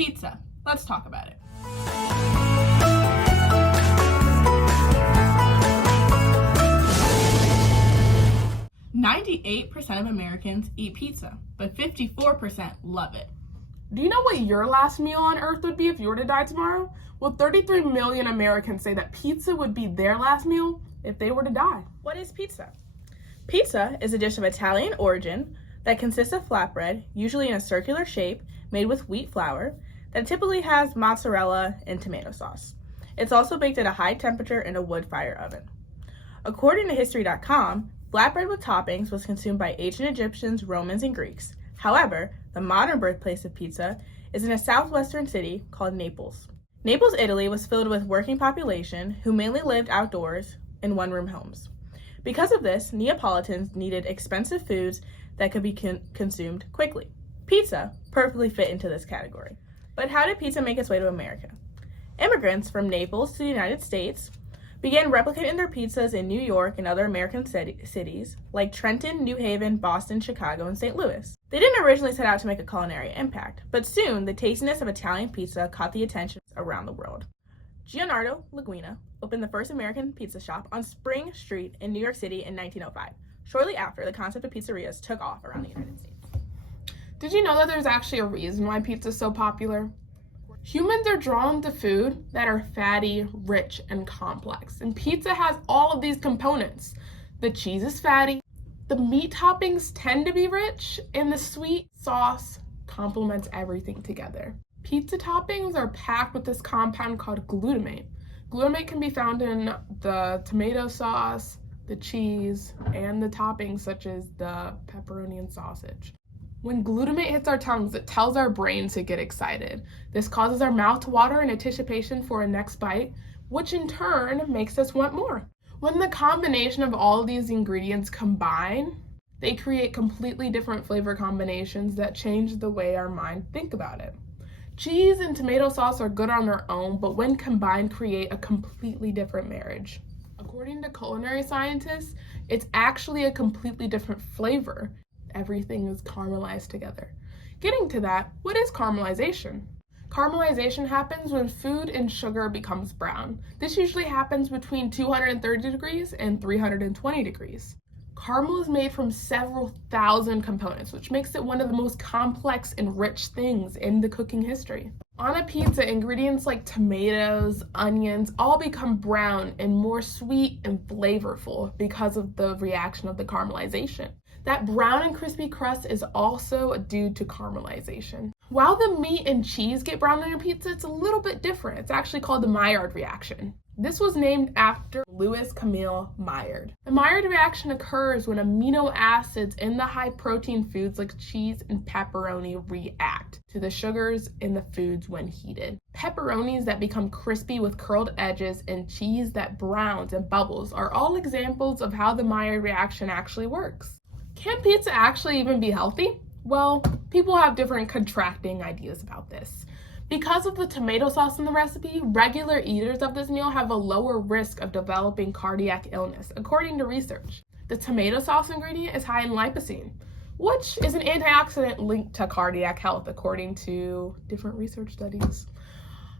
Pizza. Let's talk about it. "98% of Americans eat pizza, but 54% love it." Do you know what your last meal on Earth would be if you were to die tomorrow? Well, 33 million Americans say that pizza would be their last meal if they were to die. What is pizza? Pizza is a dish of Italian origin that consists of flatbread, usually in a circular shape, made with wheat flour, that typically has mozzarella and tomato sauce. It's also baked at a high temperature in a wood fire oven. According to History.com, flatbread with toppings was consumed by ancient Egyptians, Romans, and Greeks. However, the modern birthplace of pizza is in a southwestern city called Naples. Naples, Italy was filled with working population who mainly lived outdoors in one-room homes. Because of this, Neapolitans needed expensive foods that could be consumed quickly. Pizza perfectly fit into this category. But how did pizza make its way to America? Immigrants from Naples to the United States began replicating their pizzas in New York and other American cities like Trenton, New Haven, Boston, Chicago, and St. Louis. They didn't originally set out to make a culinary impact, but soon the tastiness of Italian pizza caught the attention around the world. Gianardo Linguina opened the first American pizza shop on Spring Street in New York City in 1905. Shortly after, the concept of pizzerias took off around the United States. Did you know that there's actually a reason why pizza is so popular? Humans are drawn to food that are fatty, rich, and complex. And pizza has all of these components. The cheese is fatty, the meat toppings tend to be rich, and the sweet sauce complements everything together. Pizza toppings are packed with this compound called glutamate. Glutamate can be found in the tomato sauce, the cheese, and the toppings such as the pepperoni and sausage. When glutamate hits our tongues, it tells our brains to get excited. This causes our mouth to water in anticipation for a next bite, which in turn makes us want more. When the combination of all of these ingredients combine, they create completely different flavor combinations that change the way our mind think about it. Cheese and tomato sauce are good on their own, but when combined, create a completely different marriage. According to culinary scientists, it's actually a completely different flavor. Everything is caramelized together. Getting to that, what is caramelization? Caramelization happens when food and sugar becomes brown. This usually happens between 230 degrees and 320 degrees. Caramel is made from several thousand components, which makes it one of the most complex and rich things in the cooking history. On a pizza, ingredients like tomatoes, onions, all become brown and more sweet and flavorful because of the reaction of the caramelization. That brown and crispy crust is also due to caramelization. While the meat and cheese get brown on your pizza, it's a little bit different. It's actually called the Maillard reaction. This was named after Louis Camille Maillard. The Maillard reaction occurs when amino acids in the high protein foods like cheese and pepperoni react to the sugars in the foods when heated. Pepperonis that become crispy with curled edges and cheese that browns and bubbles are all examples of how the Maillard reaction actually works. Can pizza actually even be healthy? Well, people have different contrasting ideas about this. Because of the tomato sauce in the recipe, regular eaters of this meal have a lower risk of developing cardiac illness, according to research. The tomato sauce ingredient is high in lipocene, which is an antioxidant linked to cardiac health, according to different research studies.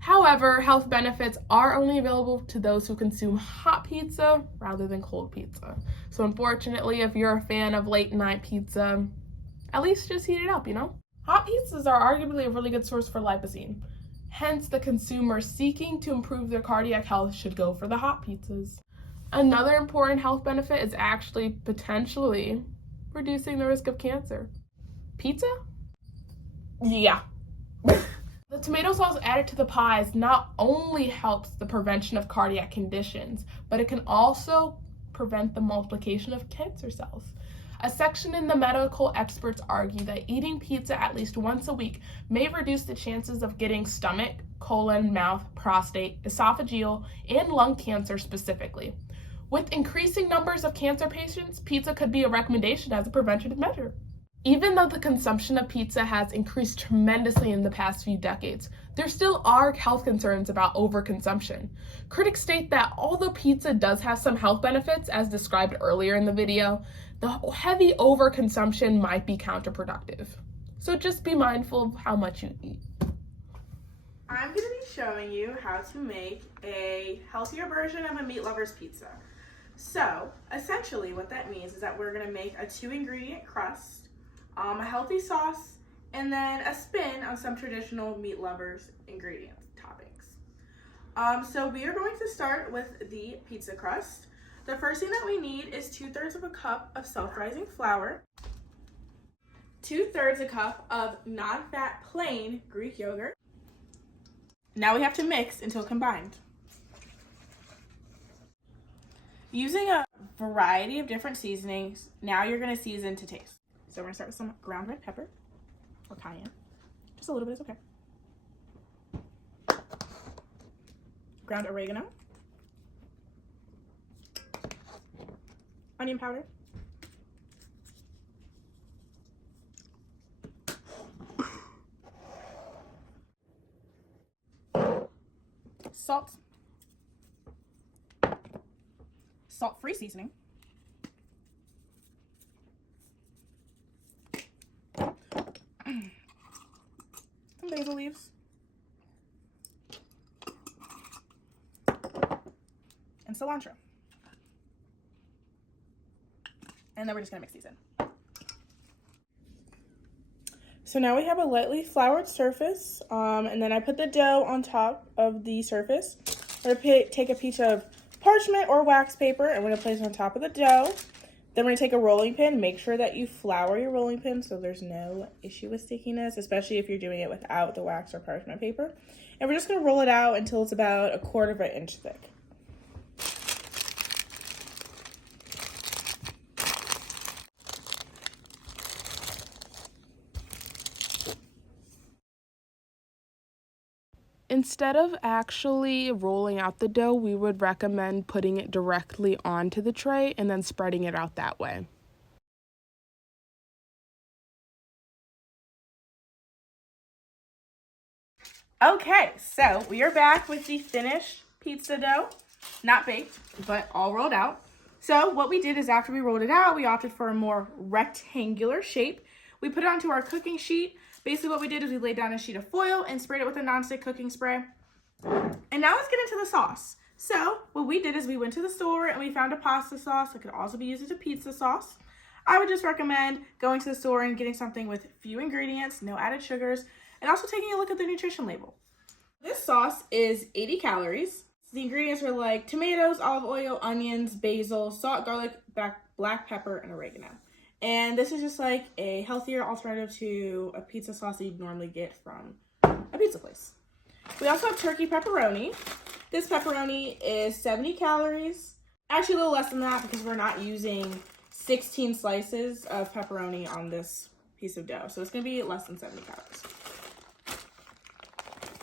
However, health benefits are only available to those who consume hot pizza rather than cold pizza. So unfortunately, if you're a fan of late night pizza, at least just heat it up, Hot pizzas are arguably a really good source for lipocene. Hence, the consumer seeking to improve their cardiac health should go for the hot pizzas. Another important health benefit is actually potentially reducing the risk of cancer. Pizza? Yeah. The tomato sauce added to the pies not only helps the prevention of cardiac conditions, but it can also prevent the multiplication of cancer cells. A section in the medical experts argue that eating pizza at least once a week may reduce the chances of getting stomach, colon, mouth, prostate, esophageal, and lung cancer specifically. With increasing numbers of cancer patients, pizza could be a recommendation as a preventative measure. Even though the consumption of pizza has increased tremendously in the past few decades, there still are health concerns about overconsumption. Critics state that although pizza does have some health benefits, as described earlier in the video, the heavy overconsumption might be counterproductive. So just be mindful of how much you eat. I'm going to be showing you how to make a healthier version of a meat lover's pizza. So, essentially what that means is that we're going to make a 2-ingredient crust, a healthy sauce, and then a spin on some traditional meat lovers ingredient toppings. So we are going to start with the pizza crust. The first thing that we need is 2/3 of a cup of self-rising flour, 2/3 a cup of non-fat plain Greek yogurt. Now we have to mix until combined. Using a variety of different seasonings, now you're going to season to taste. So we're going to start with some ground red pepper or cayenne. Just a little bit is okay. Ground oregano. Onion powder. Salt. Salt-free seasoning. Some basil leaves. And cilantro. And then we're just gonna mix these in. So now we have a lightly floured surface, and then I put the dough on top of the surface. I'm gonna take a piece of parchment or wax paper, and we're gonna place it on top of the dough. Then we're gonna take a rolling pin. Make sure that you flour your rolling pin so there's no issue with stickiness, especially if you're doing it without the wax or parchment paper. And we're just gonna roll it out until it's about 1/4 inch thick. Instead of actually rolling out the dough, we would recommend putting it directly onto the tray and then spreading it out that way. Okay, so we are back with the finished pizza dough. Not baked, but all rolled out. So what we did is after we rolled it out, we opted for a more rectangular shape. We put it onto our cooking sheet. Basically what we did is we laid down a sheet of foil and sprayed it with a nonstick cooking spray. And now let's get into the sauce. So what we did is we went to the store and we found a pasta sauce that could also be used as a pizza sauce. I would just recommend going to the store and getting something with few ingredients, no added sugars, and also taking a look at the nutrition label. This sauce is 80 calories. The ingredients are like tomatoes, olive oil, onions, basil, salt, garlic, black pepper, and oregano. And this is just like a healthier alternative to a pizza sauce that you'd normally get from a pizza place. We also have turkey pepperoni. This pepperoni is 70 calories. Actually a little less than that because we're not using 16 slices of pepperoni on this piece of dough. So it's gonna be less than 70 calories.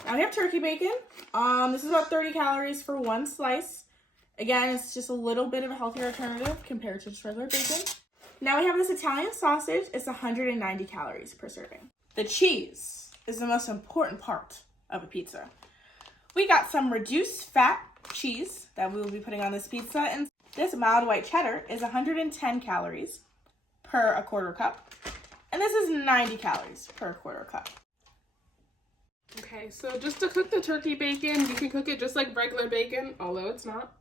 Now we have turkey bacon. This is about 30 calories for 1 slice. Again, it's just a little bit of a healthier alternative compared to just regular bacon. Now we have this Italian sausage. It's 190 calories per serving. The cheese is the most important part of a pizza. We got some reduced fat cheese that we will be putting on this pizza. And this mild white cheddar is 110 calories per 1/4 cup. And this is 90 calories per 1/4 cup. Okay, so just to cook the turkey bacon, you can cook it just like regular bacon, although it's not.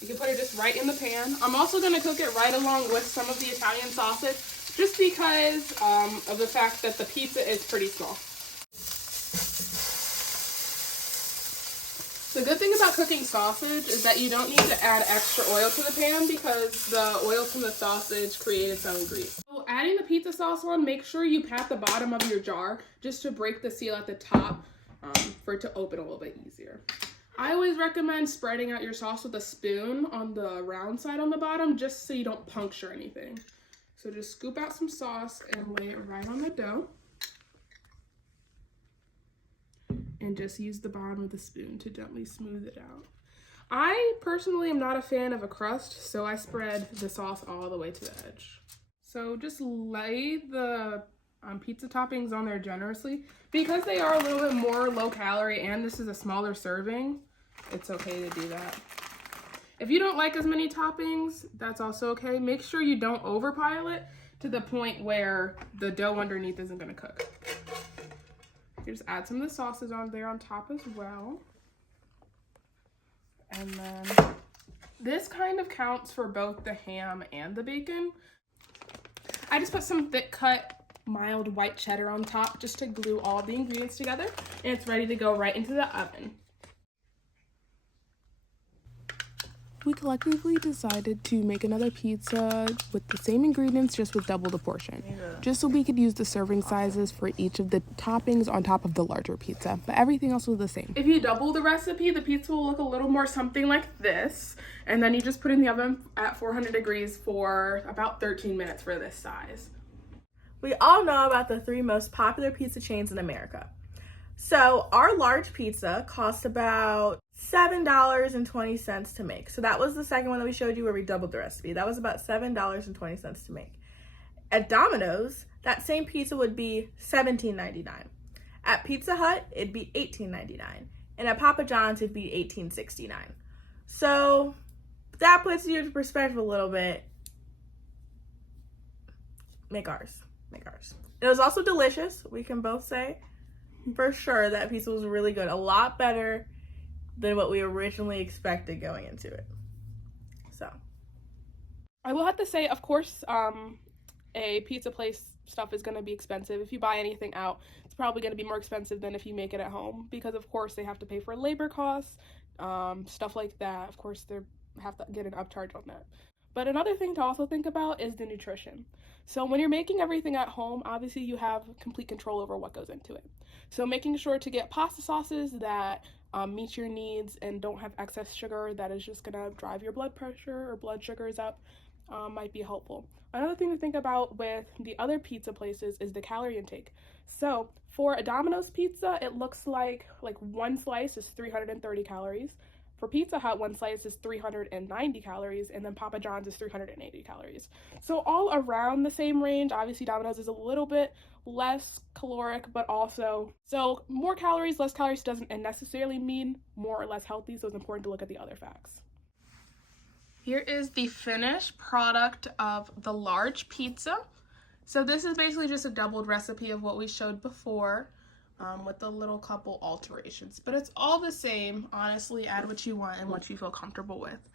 You can put it just right in the pan. I'm also going to cook it right along with some of the Italian sausage, just because of the fact that the pizza is pretty small. The good thing about cooking sausage is that you don't need to add extra oil to the pan because the oil from the sausage created its own grease. So adding the pizza sauce on, make sure you pat the bottom of your jar just to break the seal at the top for it to open a little bit easier. I always recommend spreading out your sauce with a spoon on the round side on the bottom just so you don't puncture anything. So just scoop out some sauce and lay it right on the dough. And just use the bottom of the spoon to gently smooth it out. I personally am not a fan of a crust, so I spread the sauce all the way to the edge. So just lay the pizza toppings on there generously. Because they are a little bit more low calorie and this is a smaller serving, it's okay to do that. If you don't like as many toppings, that's also okay. Make sure you don't overpile it to the point where the dough underneath isn't gonna cook. You just add some of the sauces on there on top as well. And then this kind of counts for both the ham and the bacon. I just put some thick cut mild white cheddar on top just to glue all the ingredients together, and it's ready to go right into the oven. We collectively decided to make another pizza with the same ingredients, just with double the portion, just so we could use the serving sizes for each of the toppings on top of the larger pizza, but everything else was the same. If you double the recipe, the pizza will look a little more something like this, and then you just put it in the oven at 400 degrees for about 13 minutes for this size. We all know about the 3 most popular pizza chains in America. So our large pizza cost about $7.20 to make. So that was the second one that we showed you where we doubled the recipe. That was about $7.20 to make. At Domino's, that same pizza would be $17.99. At Pizza Hut, it'd be $18.99. And at Papa John's, it'd be $18.69. So that puts you into perspective a little bit. Make ours. It was also delicious. We can both say for sure that pizza was really good. A lot better than what we originally expected going into it. So I will have to say, of course, a pizza place stuff is going to be expensive. If you buy anything out, it's probably going to be more expensive than if you make it at home, because of course they have to pay for labor costs, stuff like that. Of course they have to get an upcharge on that. But another thing to also think about is the nutrition. So when you're making everything at home, obviously you have complete control over what goes into it. So making sure to get pasta sauces that meet your needs and don't have excess sugar that is just gonna drive your blood pressure or blood sugars up might be helpful. Another thing to think about with the other pizza places is the calorie intake. So for a Domino's pizza, it looks like one slice is 330 calories. For Pizza Hut, one slice is 390 calories, and then Papa John's is 380 calories. So all around the same range. Obviously, Domino's is a little bit less caloric, but also, so more calories, less calories doesn't necessarily mean more or less healthy, so it's important to look at the other facts. Here is the finished product of the large pizza. So this is basically just a doubled recipe of what we showed before. With a little couple alterations, but it's all the same. Honestly, add what you want and what you feel comfortable with.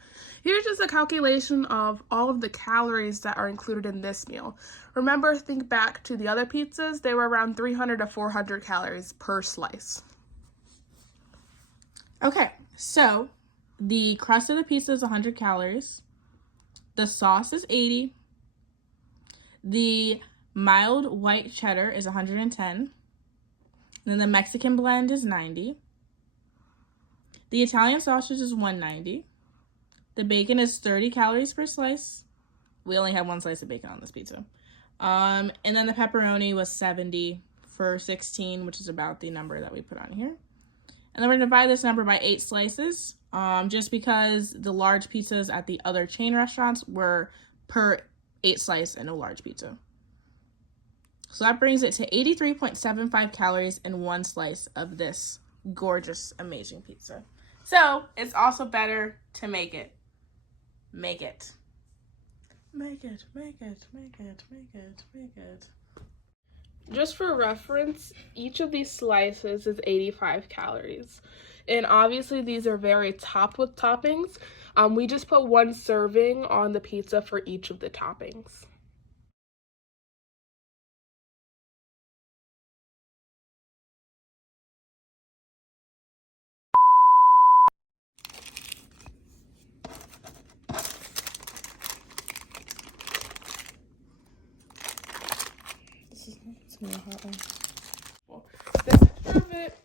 Here's just a calculation of all of the calories that are included in this meal. Remember, think back to the other pizzas. They were around 300 to 400 calories per slice. Okay, so the crust of the pizza is 100 calories. The sauce is 80. The mild white cheddar is 110. Then the Mexican blend is 90. The Italian sausage is 190. The bacon is 30 calories per slice. We only had one slice of bacon on this pizza. And then the pepperoni was 70 for 16, which is about the number that we put on here. And then we're going to divide this number by 8 slices, just because the large pizzas at the other chain restaurants were per 8 slice and no large pizza. So that brings it to 83.75 calories in one slice of this gorgeous, amazing pizza. So it's also better to make it. Make it. Just for reference, each of these slices is 85 calories. And obviously these are very topped with toppings. We just put one serving on the pizza for each of the toppings. This is gonna be a hot one. This picture of it